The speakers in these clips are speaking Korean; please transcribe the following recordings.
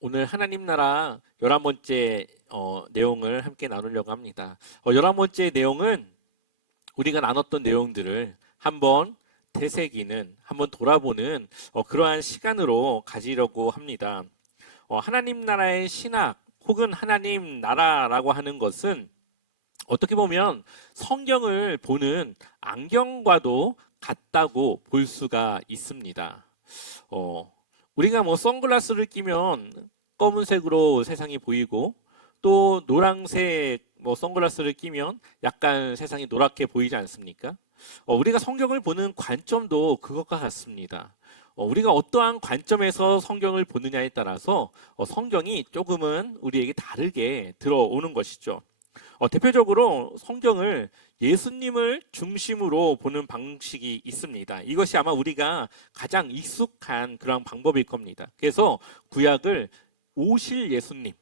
오늘 하나님 나라 11번째 내용을 함께 나누려고 합니다. 11번째 내용은 우리가 나눴던 내용들을 한번 되새기는, 한번 돌아보는 그러한 시간으로 가지려고 합니다. 하나님 나라의 신학 혹은 하나님 나라라고 하는 것은 어떻게 보면 성경을 보는 안경과도 같다고 볼 수가 있습니다. 우리가 선글라스를 끼면 검은색으로 세상이 보이고 또 노란색 선글라스를 끼면 약간 세상이 노랗게 보이지 않습니까? 우리가 성경을 보는 관점도 그것과 같습니다. 우리가 어떠한 관점에서 성경을 보느냐에 따라서 성경이 조금은 우리에게 다르게 들어오는 것이죠. 대표적으로 성경을 예수님을 중심으로 보는 방식이 있습니다. 이것이 아마 우리가 가장 익숙한 그런 방법일 겁니다. 그래서 구약을 오실 예수님,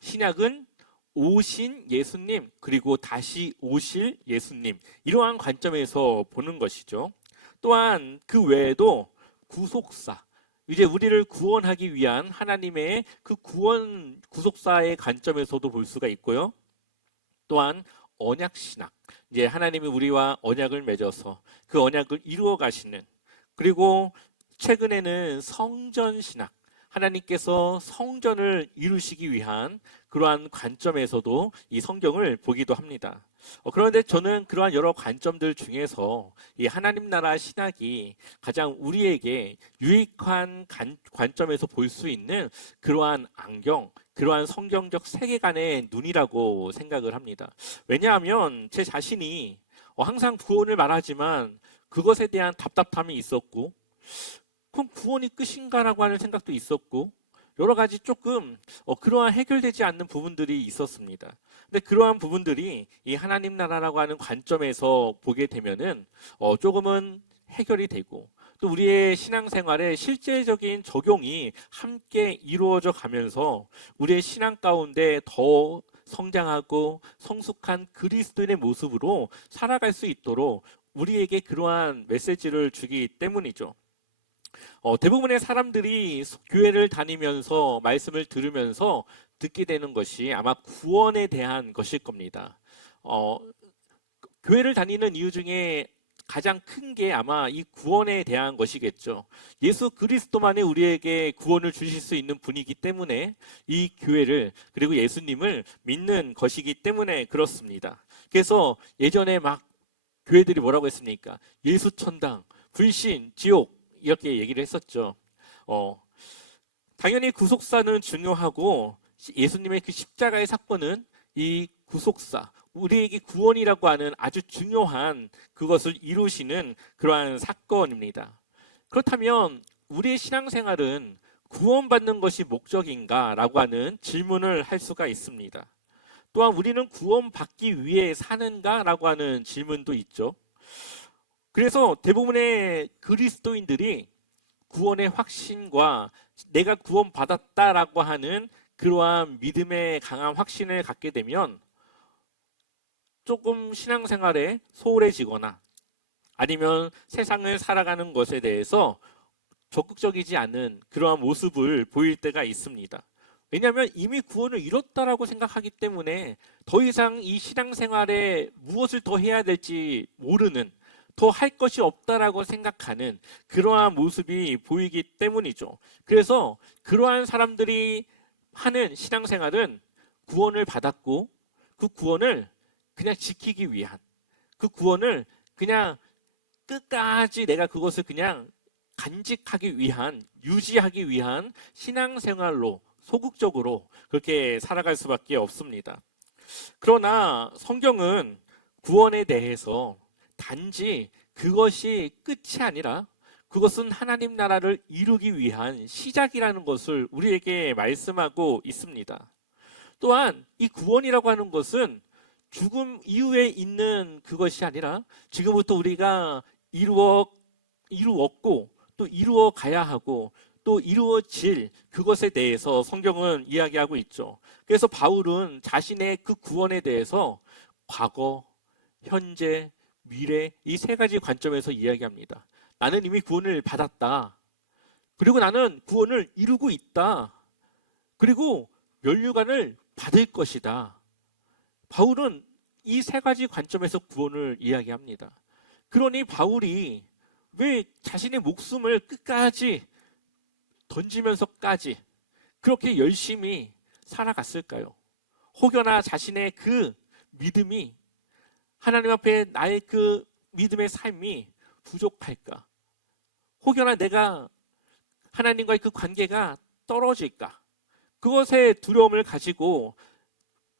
신약은 오신 예수님, 그리고 다시 오실 예수님, 이러한 관점에서 보는 것이죠. 또한 그 외에도 구속사, 이제 우리를 구원하기 위한 하나님의 그 구속사의 관점에서도 볼 수가 있고요. 또한 언약 신학, 이제 하나님이 우리와 언약을 맺어서 그 언약을 이루어 가시는, 그리고 최근에는 성전 신학, 하나님께서 성전을 이루시기 위한 그러한 관점에서도 이 성경을 보기도 합니다. 그런데 저는 그러한 여러 관점들 중에서 이 하나님 나라 신학이 가장 우리에게 유익한 관점에서 볼 수 있는 그러한 안경, 그러한 성경적 세계관의 눈이라고 생각을 합니다. 왜냐하면 제 자신이 항상 구원을 말하지만 그것에 대한 답답함이 있었고, 그럼 구원이 끝인가라고 하는 생각도 있었고, 여러 가지 조금 그러한 해결되지 않는 부분들이 있었습니다. 근데 그러한 부분들이 이 하나님 나라라고 하는 관점에서 보게 되면은 조금은 해결이 되고, 또 우리의 신앙생활에 실제적인 적용이 함께 이루어져 가면서 우리의 신앙 가운데 더 성장하고 성숙한 그리스도인의 모습으로 살아갈 수 있도록 우리에게 그러한 메시지를 주기 때문이죠. 대부분의 사람들이 교회를 다니면서 말씀을 들으면서 듣게 되는 것이 아마 구원에 대한 것일 겁니다. 교회를 다니는 이유 중에 가장 큰 게 아마 이 구원에 대한 것이겠죠. 예수 그리스도만이 우리에게 구원을 주실 수 있는 분이기 때문에 이 교회를, 그리고 예수님을 믿는 것이기 때문에 그렇습니다. 그래서 예전에 막 교회들이 뭐라고 했습니까? 예수 천당, 불신, 지옥, 이렇게 얘기를 했었죠. 당연히 구속사는 중요하고 예수님의 그 십자가의 사건은 이 구속사, 우리에게 구원이라고 하는 아주 중요한 그것을 이루시는 그러한 사건입니다. 그렇다면 우리의 신앙생활은 구원받는 것이 목적인가? 라고 하는 질문을 할 수가 있습니다. 또한 우리는 구원받기 위해 사는가? 라고 하는 질문도 있죠. 그래서 대부분의 그리스도인들이 구원의 확신과 내가 구원받았다라고 하는 그러한 믿음의 강한 확신을 갖게 되면 조금 신앙생활에 소홀해지거나 아니면 세상을 살아가는 것에 대해서 적극적이지 않은 그러한 모습을 보일 때가 있습니다. 왜냐하면 이미 구원을 이뤘다라고 생각하기 때문에 더 이상 이 신앙생활에 무엇을 더 해야 될지 모르는, 더 할 것이 없다라고 생각하는 그러한 모습이 보이기 때문이죠. 그래서 그러한 사람들이 하는 신앙생활은 구원을 받았고 그 구원을 그냥 지키기 위한, 그 구원을 그냥 끝까지 내가 그것을 그냥 간직하기 위한, 유지하기 위한 신앙생활로 소극적으로 그렇게 살아갈 수밖에 없습니다. 그러나 성경은 구원에 대해서 단지 그것이 끝이 아니라 그것은 하나님 나라를 이루기 위한 시작이라는 것을 우리에게 말씀하고 있습니다. 또한 이 구원이라고 하는 것은 죽음 이후에 있는 그것이 아니라 지금부터 우리가 이루었고 또 이루어 가야 하고 또 이루어질 그것에 대해서 성경은 이야기하고 있죠. 그래서 바울은 자신의 그 구원에 대해서 과거, 현재, 미래, 이 세 가지 관점에서 이야기합니다. 나는 이미 구원을 받았다. 그리고 나는 구원을 이루고 있다. 그리고 면류관을 받을 것이다. 바울은 이 세 가지 관점에서 구원을 이야기합니다. 그러니 바울이 왜 자신의 목숨을 끝까지 던지면서까지 그렇게 열심히 살아갔을까요? 혹여나 자신의 그 믿음이, 하나님 앞에 나의 그 믿음의 삶이 부족할까? 혹여나 내가 하나님과의 그 관계가 떨어질까? 그것에 두려움을 가지고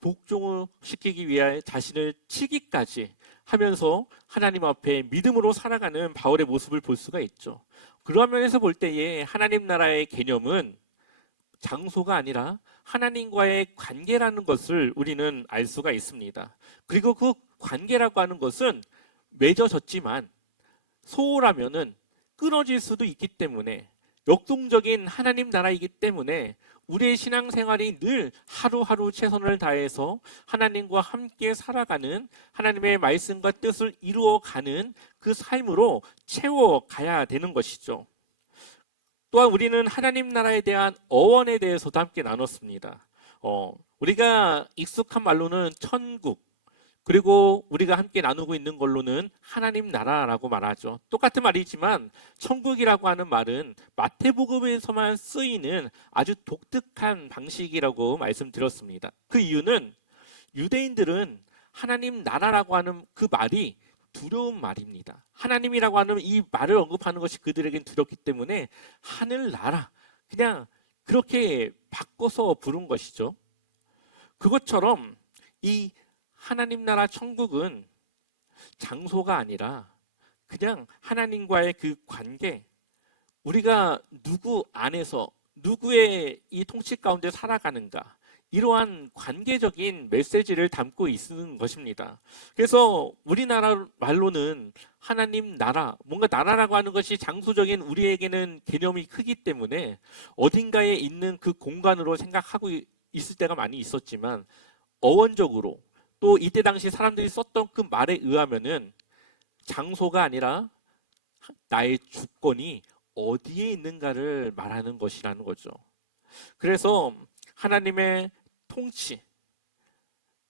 복종을 시키기 위해 자신을 치기까지 하면서 하나님 앞에 믿음으로 살아가는 바울의 모습을 볼 수가 있죠. 그런 면에서 볼 때에 하나님 나라의 개념은 장소가 아니라 하나님과의 관계라는 것을 우리는 알 수가 있습니다. 그리고 그 관계라고 하는 것은 맺어졌지만 소홀하면은 끊어질 수도 있기 때문에, 역동적인 하나님 나라이기 때문에 우리의 신앙생활이 늘 하루하루 최선을 다해서 하나님과 함께 살아가는, 하나님의 말씀과 뜻을 이루어가는 그 삶으로 채워가야 되는 것이죠. 또한 우리는 하나님 나라에 대한 어원에 대해서도 함께 나눴습니다. 우리가 익숙한 말로는 천국, 그리고 우리가 함께 나누고 있는 걸로는 하나님 나라라고 말하죠. 똑같은 말이지만 천국이라고 하는 말은 마태복음에서만 쓰이는 아주 독특한 방식이라고 말씀드렸습니다. 그 이유는 유대인들은 하나님 나라라고 하는 그 말이 두려운 말입니다. 하나님이라고 하는 이 말을 언급하는 것이 그들에겐 두렵기 때문에 하늘나라, 그냥 그렇게 바꿔서 부른 것이죠. 그것처럼 이 하나님 나라 천국은 장소가 아니라 그냥 하나님과의 그 관계, 우리가 누구 안에서 누구의 이 통치 가운데 살아가는가, 이러한 관계적인 메시지를 담고 있는 것입니다. 그래서 우리나라 말로는 하나님 나라, 뭔가 나라라고 하는 것이 장소적인 우리에게는 개념이 크기 때문에 어딘가에 있는 그 공간으로 생각하고 있을 때가 많이 있었지만, 어원적으로 또 이때 당시 사람들이 썼던 그 말에 의하면은 장소가 아니라 나의 주권이 어디에 있는가를 말하는 것이라는 거죠. 그래서 하나님의 통치,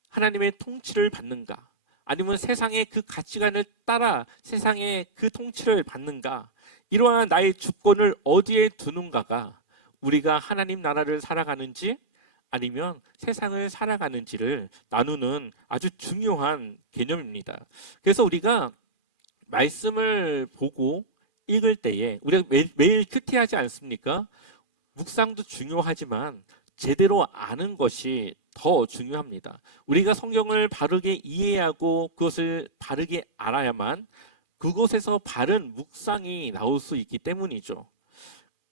하나님의 통치를 받는가, 아니면 세상의 그 가치관을 따라 세상의 그 통치를 받는가, 이러한 나의 주권을 어디에 두는가가 우리가 하나님 나라를 살아가는지 아니면 세상을 살아가는지를 나누는 아주 중요한 개념입니다. 그래서 우리가 말씀을 보고 읽을 때에 우리가 매일 큐티하지 않습니까? 묵상도 중요하지만 제대로 아는 것이 더 중요합니다. 우리가 성경을 바르게 이해하고 그것을 바르게 알아야만 그곳에서 바른 묵상이 나올 수 있기 때문이죠.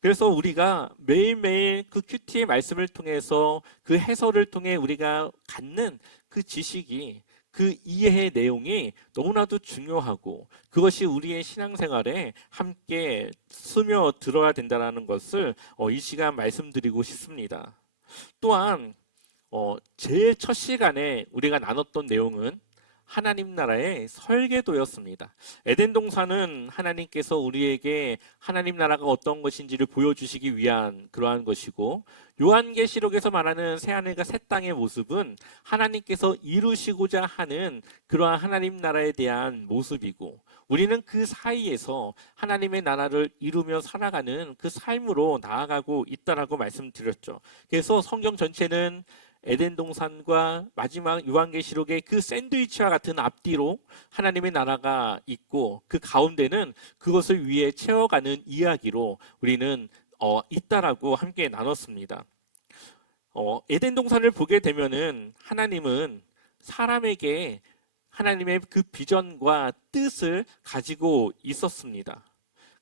그래서 우리가 매일매일 그 큐티의 말씀을 통해서 그 해설을 통해 우리가 갖는 그 지식이, 그 이해의 내용이 너무나도 중요하고 그것이 우리의 신앙생활에 함께 스며들어야 된다는 것을 이 시간 말씀드리고 싶습니다. 또한 제일 첫 시간에 우리가 나눴던 내용은 하나님 나라의 설계도였습니다. 에덴 동산은 하나님께서 우리에게 하나님 나라가 어떤 것인지를 보여주시기 위한 그러한 것이고, 요한계시록에서 말하는 새하늘과 새 땅의 모습은 하나님께서 이루시고자 하는 그러한 하나님 나라에 대한 모습이고, 우리는 그 사이에서 하나님의 나라를 이루며 살아가는 그 삶으로 나아가고 있다라고 말씀드렸죠. 그래서 성경 전체는 에덴 동산과 마지막 요한계시록의 그 샌드위치와 같은 앞뒤로 하나님의 나라가 있고, 그 가운데는 그것을 위해 채워가는 이야기로 우리는 있다라고 함께 나눴습니다. 에덴 동산을 보게 되면은 하나님은 사람에게 하나님의 그 비전과 뜻을 가지고 있었습니다.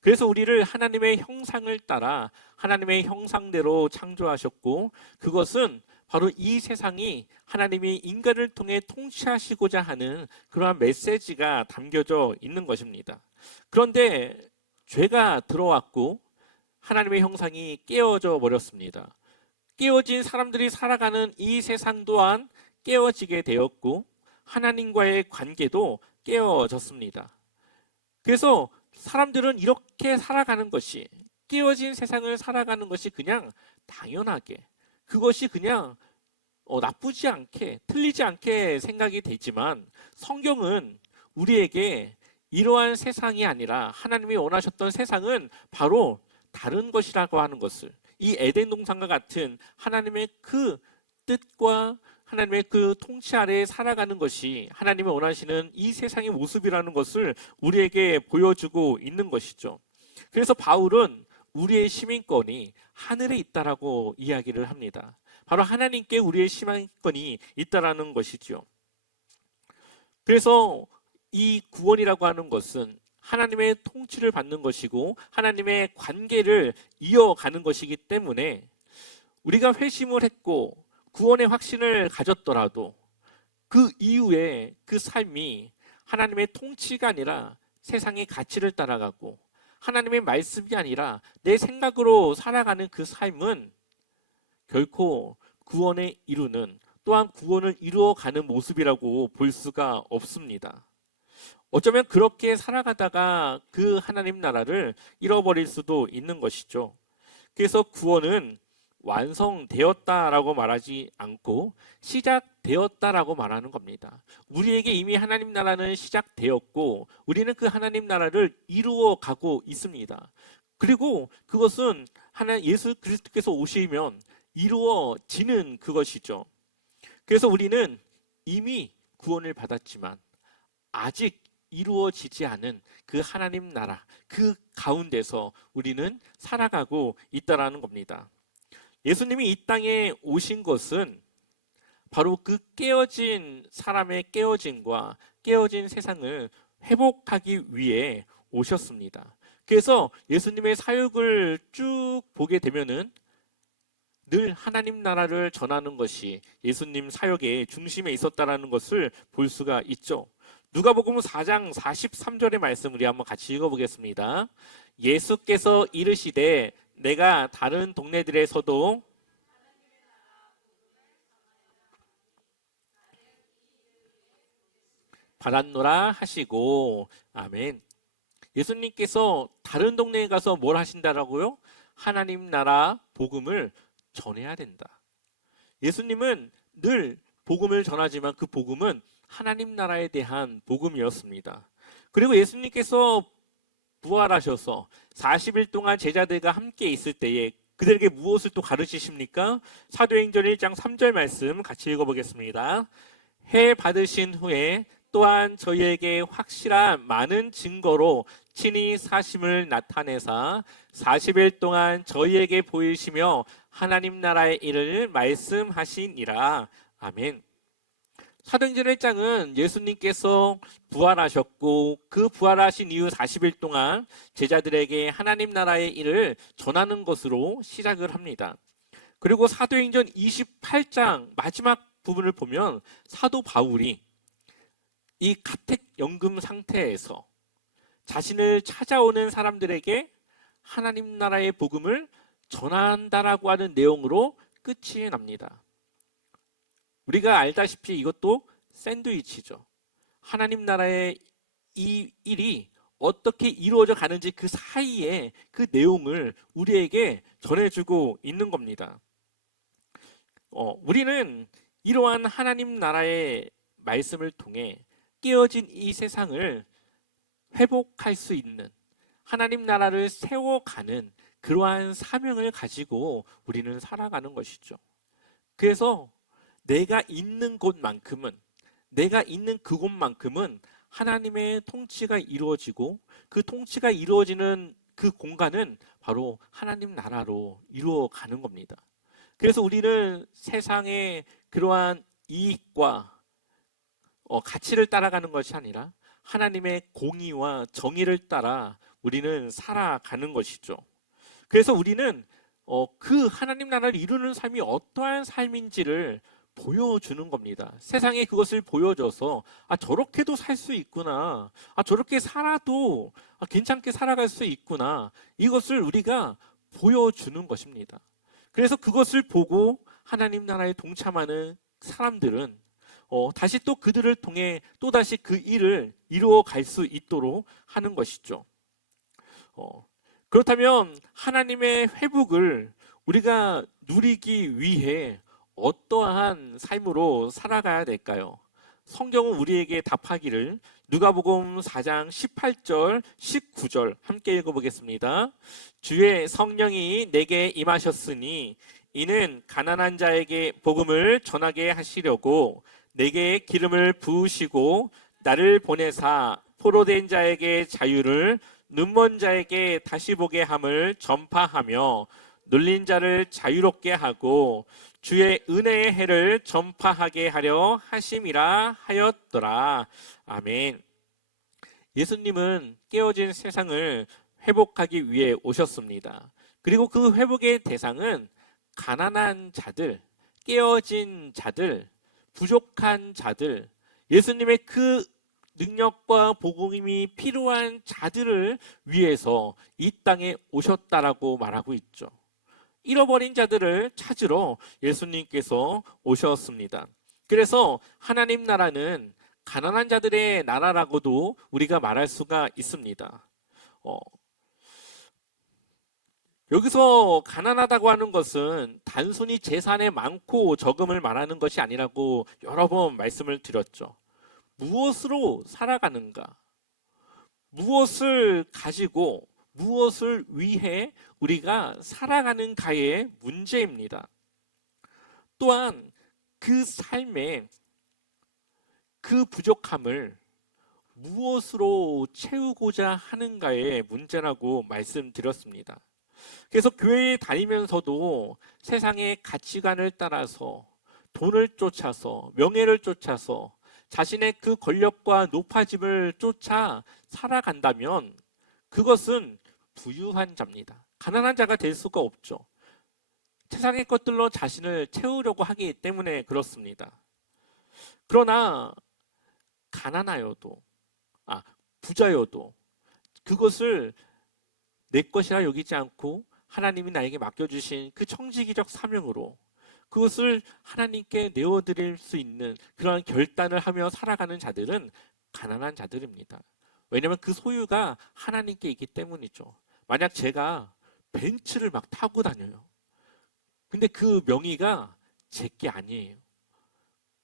그래서 우리를 하나님의 형상을 따라 하나님의 형상대로 창조하셨고, 그것은 바로 이 세상이 하나님이 인간을 통해 통치하시고자 하는 그러한 메시지가 담겨져 있는 것입니다. 그런데 죄가 들어왔고 하나님의 형상이 깨어져 버렸습니다. 깨어진 사람들이 살아가는 이 세상 또한 깨어지게 되었고 하나님과의 관계도 깨어졌습니다. 그래서 사람들은 이렇게 살아가는 것이, 깨어진 세상을 살아가는 것이 그냥 당연하게, 그것이 그냥 나쁘지 않게, 틀리지 않게 생각이 되지만 성경은 우리에게 이러한 세상이 아니라 하나님이 원하셨던 세상은 바로 다른 것이라고 하는 것을, 이 에덴 동산과 같은 하나님의 그 뜻과 하나님의 그 통치 아래에 살아가는 것이 하나님이 원하시는 이 세상의 모습이라는 것을 우리에게 보여주고 있는 것이죠. 그래서 바울은 우리의 시민권이 하늘에 있다라고 이야기를 합니다. 바로 하나님께 우리의 시민권이 있다라는 것이죠. 그래서 이 구원이라고 하는 것은 하나님의 통치를 받는 것이고 하나님의 관계를 이어가는 것이기 때문에 우리가 회심을 했고 구원의 확신을 가졌더라도 그 이후에 그 삶이 하나님의 통치가 아니라 세상의 가치를 따라가고 하나님의 말씀이 아니라 내 생각으로 살아가는 그 삶은 결코 구원에 이루는, 또한 구원을 이루어가는 모습이라고 볼 수가 없습니다. 어쩌면 그렇게 살아가다가 그 하나님 나라를 잃어버릴 수도 있는 것이죠. 그래서 구원은 완성되었다라고 말하지 않고 시작되었다라고 말하는 겁니다. 우리에게 이미 하나님 나라는 시작되었고 우리는 그 하나님 나라를 이루어 가고 있습니다. 그리고 그것은 예수 그리스도께서 오시면 이루어지는 그것이죠. 그래서 우리는 이미 구원을 받았지만 아직 이루어지지 않은 그 하나님 나라, 그 가운데서 우리는 살아가고 있다라는 겁니다. 예수님이 이 땅에 오신 것은 바로 그 깨어진 사람의 깨어짐과 깨어진 세상을 회복하기 위해 오셨습니다. 그래서 예수님의 사역을 쭉 보게 되면은 늘 하나님 나라를 전하는 것이 예수님 사역의 중심에 있었다라는 것을 볼 수가 있죠. 누가복음 4장 43절의 말씀 우리 한번 같이 읽어보겠습니다. 예수께서 이르시되 내가 다른 동네들에서도 받았노라 하시고, 아멘. 예수님께서 다른 동네에 가서 뭘 하신다라고요? 하나님 나라 복음을 전해야 된다. 예수님은 늘 복음을 전하지만 그 복음은 하나님 나라에 대한 복음이었습니다. 그리고 예수님께서 부활하셔서 40일 동안 제자들과 함께 있을 때에 그들에게 무엇을 또 가르치십니까? 사도행전 1장 3절 말씀 같이 읽어보겠습니다. 해 받으신 후에 또한 저희에게 확실한 많은 증거로 친히 사심을 나타내사 40일 동안 저희에게 보이시며 하나님 나라의 일을 말씀하시니라. 아멘. 사도행전 1장은 예수님께서 부활하셨고 그 부활하신 이후 40일 동안 제자들에게 하나님 나라의 일을 전하는 것으로 시작을 합니다. 그리고 사도행전 28장 마지막 부분을 보면 사도 바울이 이 가택연금 상태에서 자신을 찾아오는 사람들에게 하나님 나라의 복음을 전한다라고 하는 내용으로 끝이 납니다. 우리가 알다시피 이것도 샌드위치죠. 하나님 나라의 이 일이 어떻게 이루어져 가는지 그 사이에 그 내용을 우리에게 전해주고 있는 겁니다. 우리는 이러한 하나님 나라의 말씀을 통해 깨어진 이 세상을 회복할 수 있는 하나님 나라를 세워가는 그러한 사명을 가지고 우리는 살아가는 것이죠. 그래서 내가 있는 곳만큼은, 내가 있는 그곳만큼은 하나님의 통치가 이루어지고 그 통치가 이루어지는 그 공간은 바로 하나님 나라로 이루어가는 겁니다. 그래서 우리는 세상의 그러한 이익과 가치를 따라가는 것이 아니라 하나님의 공의와 정의를 따라 우리는 살아가는 것이죠. 그래서 우리는 그 하나님 나라를 이루는 삶이 어떠한 삶인지를 보여주는 겁니다. 세상에 그것을 보여줘서 저렇게도 살 수 있구나, 저렇게 살아도 괜찮게 살아갈 수 있구나, 이것을 우리가 보여주는 것입니다. 그래서 그것을 보고 하나님 나라에 동참하는 사람들은 다시 또 그들을 통해 또다시 그 일을 이루어 갈 수 있도록 하는 것이죠. 그렇다면 하나님의 회복을 우리가 누리기 위해 어떠한 삶으로 살아가야 될까요? 성경은 우리에게 답하기를 누가복음 4장 18절, 19절 함께 읽어보겠습니다. 주의 성령이 내게 임하셨으니 이는 가난한 자에게 복음을 전하게 하시려고 내게 기름을 부으시고 나를 보내사 포로된 자에게 자유를 눈먼 자에게 다시 보게 함을 전파하며 눌린 자를 자유롭게 하고 주의 은혜의 해를 전파하게 하려 하심이라 하였더라. 아멘. 예수님은 깨어진 세상을 회복하기 위해 오셨습니다. 그리고 그 회복의 대상은 가난한 자들, 깨어진 자들, 부족한 자들, 예수님의 그 능력과 복음이 필요한 자들을 위해서 이 땅에 오셨다라고 말하고 있죠. 잃어버린 자들을 찾으러 예수님께서 오셨습니다. 그래서 하나님 나라는 가난한 자들의 나라라고도 우리가 말할 수가 있습니다. 여기서 가난하다고 하는 것은 단순히 재산의 많고 적음을 말하는 것이 아니라고 여러 번 말씀을 드렸죠. 무엇으로 살아가는가? 무엇을 가지고 무엇을 위해 우리가 살아가는가의 문제입니다. 또한 그 삶의 그 부족함을 무엇으로 채우고자 하는가의 문제라고 말씀드렸습니다. 그래서 교회에 다니면서도 세상의 가치관을 따라서 돈을 쫓아서 명예를 쫓아서 자신의 그 권력과 높아짐을 쫓아 살아간다면 그것은 부유한 자입니다. 가난한 자가 될 수가 없죠. 세상의 것들로 자신을 채우려고 하기 때문에 그렇습니다. 그러나 가난하여도 부자여도 그것을 내 것이라 여기지 않고 하나님이 나에게 맡겨주신 그 청지기적 사명으로 그것을 하나님께 내어드릴 수 있는 그런 결단을 하며 살아가는 자들은 가난한 자들입니다. 왜냐하면 그 소유가 하나님께 있기 때문이죠. 만약 제가 벤츠를 막 타고 다녀요. 근데 그 명의가 제 게 아니에요.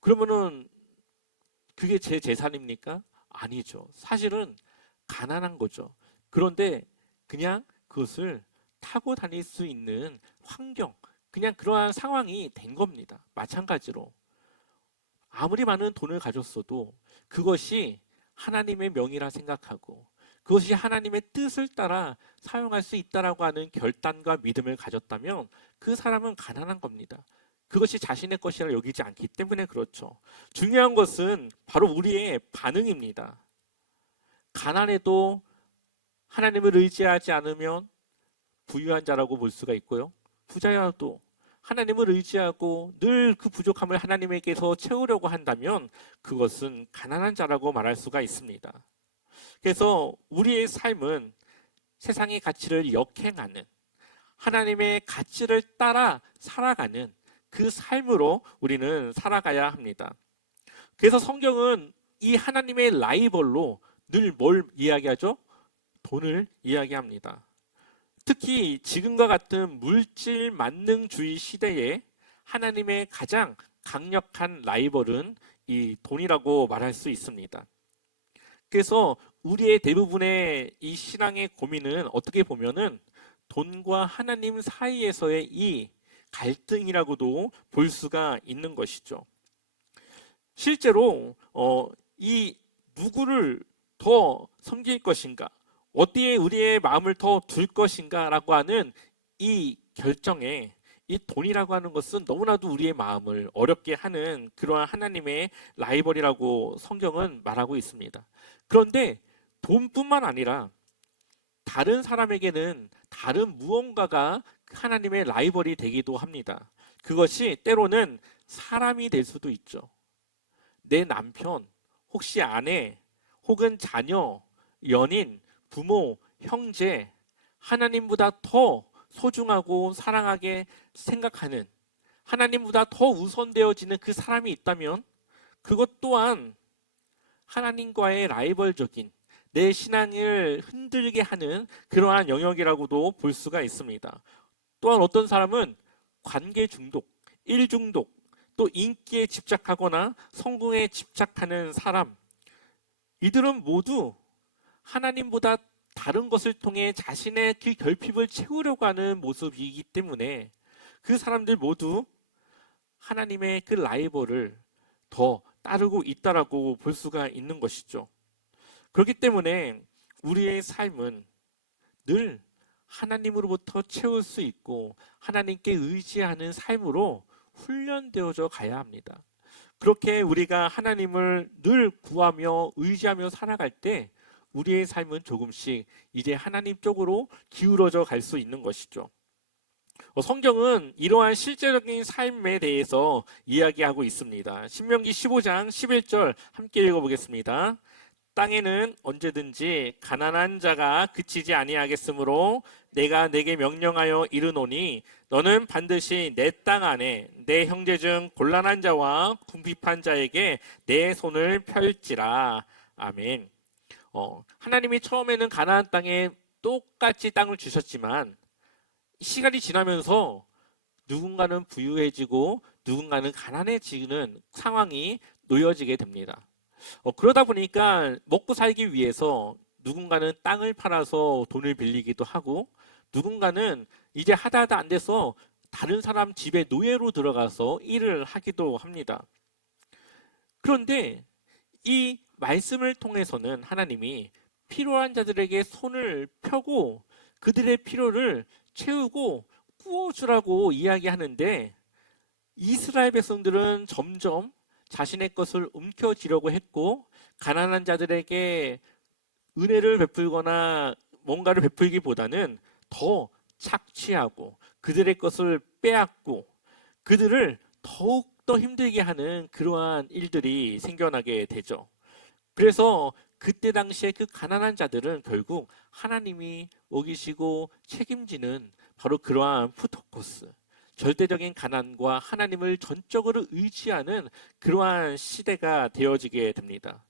그러면은 그게 제 재산입니까? 아니죠. 사실은 가난한 거죠. 그런데 그냥 그것을 타고 다닐 수 있는 환경, 그냥 그러한 상황이 된 겁니다. 마찬가지로 아무리 많은 돈을 가졌어도 그것이 하나님의 명의라 생각하고 그것이 하나님의 뜻을 따라 사용할 수 있다라고 하는 결단과 믿음을 가졌다면 그 사람은 가난한 겁니다. 그것이 자신의 것이라 여기지 않기 때문에 그렇죠. 중요한 것은 바로 우리의 반응입니다. 가난해도 하나님을 의지하지 않으면 부유한 자라고 볼 수가 있고요. 부자여도 하나님을 의지하고 늘 그 부족함을 하나님에게서 채우려고 한다면 그것은 가난한 자라고 말할 수가 있습니다. 그래서 우리의 삶은 세상의 가치를 역행하는 하나님의 가치를 따라 살아가는 그 삶으로 우리는 살아가야 합니다. 그래서 성경은 이 하나님의 라이벌로 늘 뭘 이야기하죠? 돈을 이야기합니다. 특히 지금과 같은 물질 만능주의 시대에 하나님의 가장 강력한 라이벌은 이 돈이라고 말할 수 있습니다. 그래서 우리의 대부분의 이 신앙의 고민은 어떻게 보면은 돈과 하나님 사이에서의 이 갈등이라고도 볼 수가 있는 것이죠. 실제로 이 누구를 더 섬길 것인가, 어디에 우리의 마음을 더 둘 것인가라고 하는 이 결정에 이 돈이라고 하는 것은 너무나도 우리의 마음을 어렵게 하는 그러한 하나님의 라이벌이라고 성경은 말하고 있습니다. 그런데 돈뿐만 아니라 다른 사람에게는 다른 무언가가 하나님의 라이벌이 되기도 합니다. 그것이 때로는 사람이 될 수도 있죠. 내 남편, 혹시 아내, 혹은 자녀, 연인, 부모, 형제, 하나님보다 더 소중하고 사랑하게 생각하는, 하나님보다 더 우선되어지는 그 사람이 있다면 그것 또한 하나님과의 라이벌적인 내 신앙을 흔들게 하는 그러한 영역이라고도 볼 수가 있습니다. 또한 어떤 사람은 관계 중독, 일 중독, 또 인기에 집착하거나 성공에 집착하는 사람, 이들은 모두 하나님보다 다른 것을 통해 자신의 그 결핍을 채우려고 하는 모습이기 때문에 그 사람들 모두 하나님의 그 라이벌을 더 따르고 있다라고 볼 수가 있는 것이죠. 그렇기 때문에 우리의 삶은 늘 하나님으로부터 채울 수 있고 하나님께 의지하는 삶으로 훈련되어져 가야 합니다. 그렇게 우리가 하나님을 늘 구하며 의지하며 살아갈 때 우리의 삶은 조금씩 이제 하나님 쪽으로 기울어져 갈 수 있는 것이죠. 성경은 이러한 실제적인 삶에 대해서 이야기하고 있습니다. 신명기 15장 11절 함께 읽어보겠습니다. 땅에는 언제든지 가난한 자가 그치지 아니하겠으므로 내가 내게 명령하여 이르노니 너는 반드시 내 땅 안에 내 형제 중 곤란한 자와 궁핍한 자에게 내 손을 펼지라. 아멘. 하나님이 처음에는 가나안 땅에 똑같이 땅을 주셨지만 시간이 지나면서 누군가는 부유해지고 누군가는 가난해지는 상황이 놓여지게 됩니다. 그러다 보니까 먹고 살기 위해서 누군가는 땅을 팔아서 돈을 빌리기도 하고 누군가는 이제 하다 안 돼서 다른 사람 집에 노예로 들어가서 일을 하기도 합니다. 그런데 이 말씀을 통해서는 하나님이 필요한 자들에게 손을 펴고 그들의 필요를 채우고 꾸어주라고 이야기하는데 이스라엘 백성들은 점점 자신의 것을 움켜쥐려고 했고 가난한 자들에게 은혜를 베풀거나 뭔가를 베풀기보다는 더 착취하고 그들의 것을 빼앗고 그들을 더욱더 힘들게 하는 그러한 일들이 생겨나게 되죠. 그래서 그때 당시에 그 가난한 자들은 결국 하나님이 먹이시고 책임지는 바로 그러한 푸토코스, 절대적인 가난과 하나님을 전적으로 의지하는 그러한 시대가 되어지게 됩니다.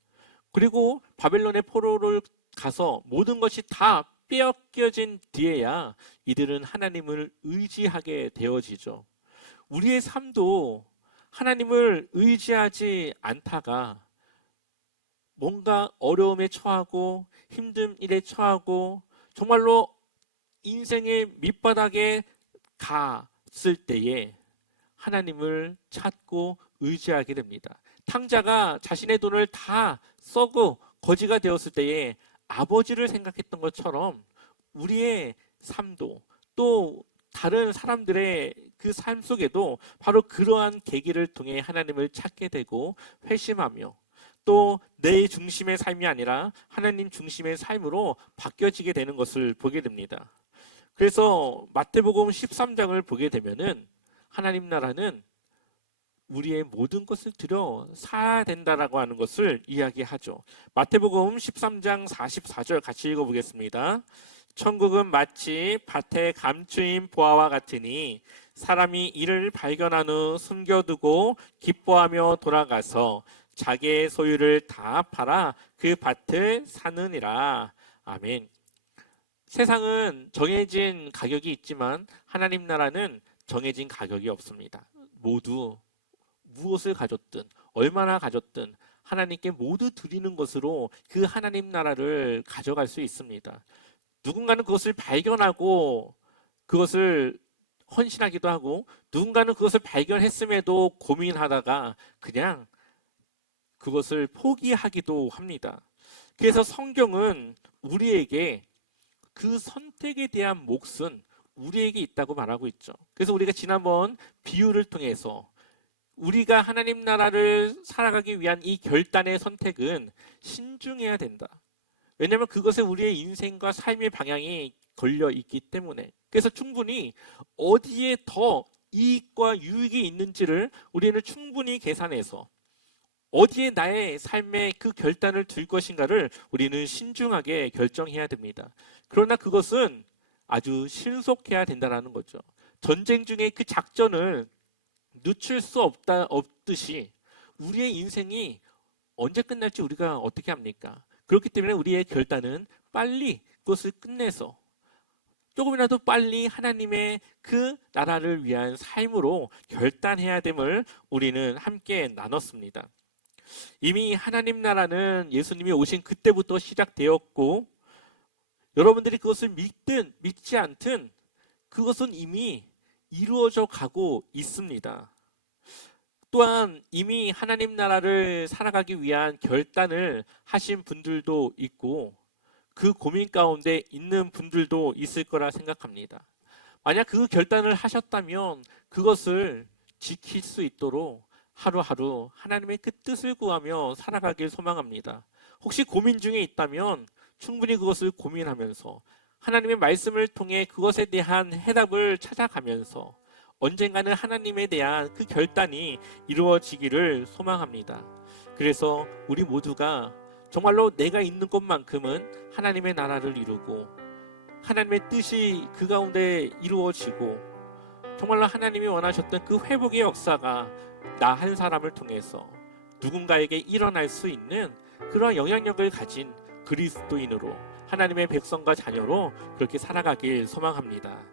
그리고 바벨론의 포로를 가서 모든 것이 다 빼앗겨진 뒤에야 이들은 하나님을 의지하게 되어지죠. 우리의 삶도 하나님을 의지하지 않다가 뭔가 어려움에 처하고 힘든 일에 처하고 정말로 인생의 밑바닥에 갔을 때에 하나님을 찾고 의지하게 됩니다. 탕자가 자신의 돈을 다 써고 거지가 되었을 때에 아버지를 생각했던 것처럼 우리의 삶도 또 다른 사람들의 그 삶 속에도 바로 그러한 계기를 통해 하나님을 찾게 되고 회심하며 또 내 중심의 삶이 아니라 하나님 중심의 삶으로 바뀌어지게 되는 것을 보게 됩니다. 그래서 마태복음 13장을 보게 되면은 하나님 나라는 우리의 모든 것을 들여 사야 된다라고 하는 것을 이야기하죠. 마태복음 13장 44절 같이 읽어보겠습니다. 천국은 마치 밭에 감추인 보화와 같으니 사람이 이를 발견한 후 숨겨두고 기뻐하며 돌아가서 자기의 소유를 다 팔아 그 밭을 사느니라. 아멘. 세상은 정해진 가격이 있지만 하나님 나라는 정해진 가격이 없습니다. 모두 무엇을 가졌든 얼마나 가졌든 하나님께 모두 드리는 것으로 그 하나님 나라를 가져갈 수 있습니다. 누군가는 그것을 발견하고 그것을 헌신하기도 하고 누군가는 그것을 발견했음에도 고민하다가 그냥 그것을 포기하기도 합니다. 그래서 성경은 우리에게 그 선택에 대한 몫은 우리에게 있다고 말하고 있죠. 그래서 우리가 지난번 비유를 통해서 우리가 하나님 나라를 살아가기 위한 이 결단의 선택은 신중해야 된다. 왜냐하면 그것에 우리의 인생과 삶의 방향이 걸려 있기 때문에. 그래서 충분히 어디에 더 이익과 유익이 있는지를 우리는 충분히 계산해서 어디에 나의 삶의 그 결단을 둘 것인가를 우리는 신중하게 결정해야 됩니다. 그러나 그것은 아주 신속해야 된다는 거죠. 전쟁 중에 그 작전을 늦출 수 없듯이 우리의 인생이 언제 끝날지 우리가 어떻게 합니까? 그렇기 때문에 우리의 결단은 빨리 그것을 끝내서 조금이라도 빨리 하나님의 그 나라를 위한 삶으로 결단해야 됨을 우리는 함께 나눴습니다. 이미 하나님 나라는 예수님이 오신 그때부터 시작되었고, 여러분들이 그것을 믿든 믿지 않든 그것은 이미 이루어져 가고 있습니다. 또한 이미 하나님 나라를 살아가기 위한 결단을 하신 분들도 있고, 그 고민 가운데 있는 분들도 있을 거라 생각합니다. 만약 그 결단을 하셨다면 그것을 지킬 수 있도록 하루하루 하나님의 그 뜻을 구하며 살아가길 소망합니다. 혹시 고민 중에 있다면 충분히 그것을 고민하면서 하나님의 말씀을 통해 그것에 대한 해답을 찾아가면서 언젠가는 하나님에 대한 그 결단이 이루어지기를 소망합니다. 그래서 우리 모두가 정말로 내가 있는 것만큼은 하나님의 나라를 이루고 하나님의 뜻이 그 가운데 이루어지고 정말로 하나님이 원하셨던 그 회복의 역사가 나 한 사람을 통해서 누군가에게 일어날 수 있는 그런 영향력을 가진 그리스도인으로 하나님의 백성과 자녀로 그렇게 살아가길 소망합니다.